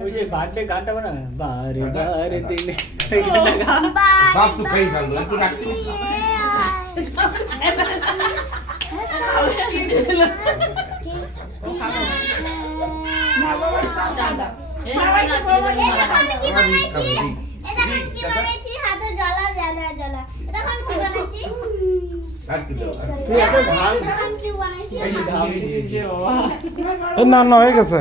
ওই যে বার্থডে গানটা বানা বারে বারে দিনে বাপ তো খাই ফেললো একটু রাখতে না না হয়ে গেছে